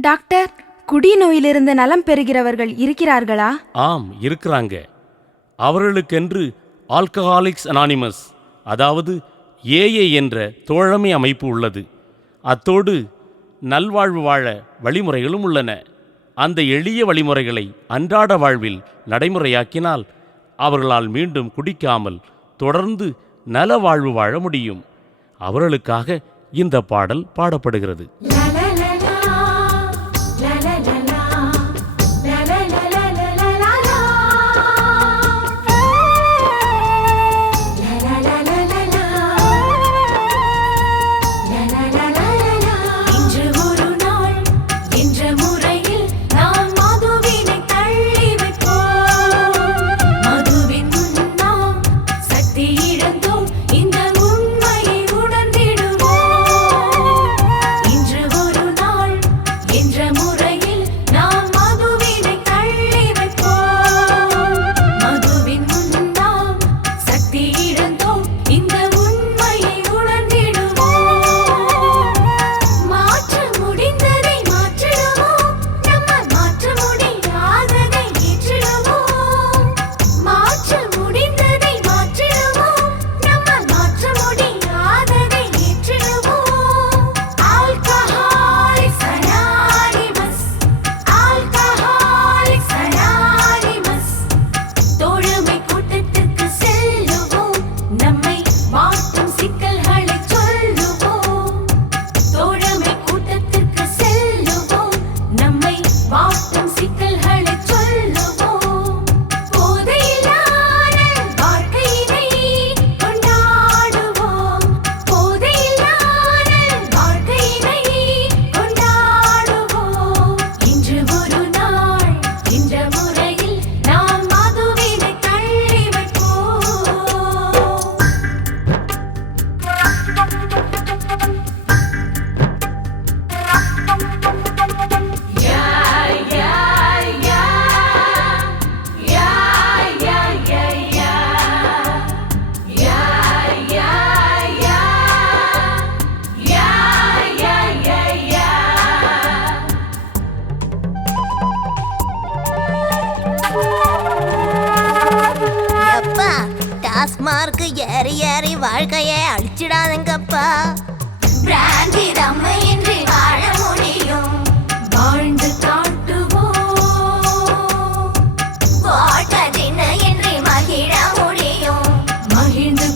Doctor குடிநோயிலிருந்து நலம் பெறுகிறவர்கள் இருக்கிறார்களா? ஆம் இருக்கிறாங்க. அவர்களுக்கென்று ஆல்கஹாலிக்ஸ் அனானிமஸ் அதாவது ஏஏ என்ற தோழமை அமைப்பு உள்ளது. அத்தோடு நல்வாழ்வு வாழ வழிமுறைகளும் உள்ளன. அந்த எளிய வழிமுறைகளை அன்றாட வாழ்வில் நடைமுறையாக்கினால் அவர்களால் மீண்டும் குடிக்காமல் தொடர்ந்து நல வாழ்வு வாழ முடியும். அவர்களுக்காக இந்த பாடல் பாடப்படுகிறது. கிளாஸ் மார்க் ஏறி ஏறி வாழ்க்கையே அழிச்சிடாதுங்கப்பா. பிராண்டி நம்மையின்றி வாழ முடியும். வாழ்ந்து காட்டுவோம். கோட்டதினை இன்றி மகிழ முடியும். மகிழ்ந்து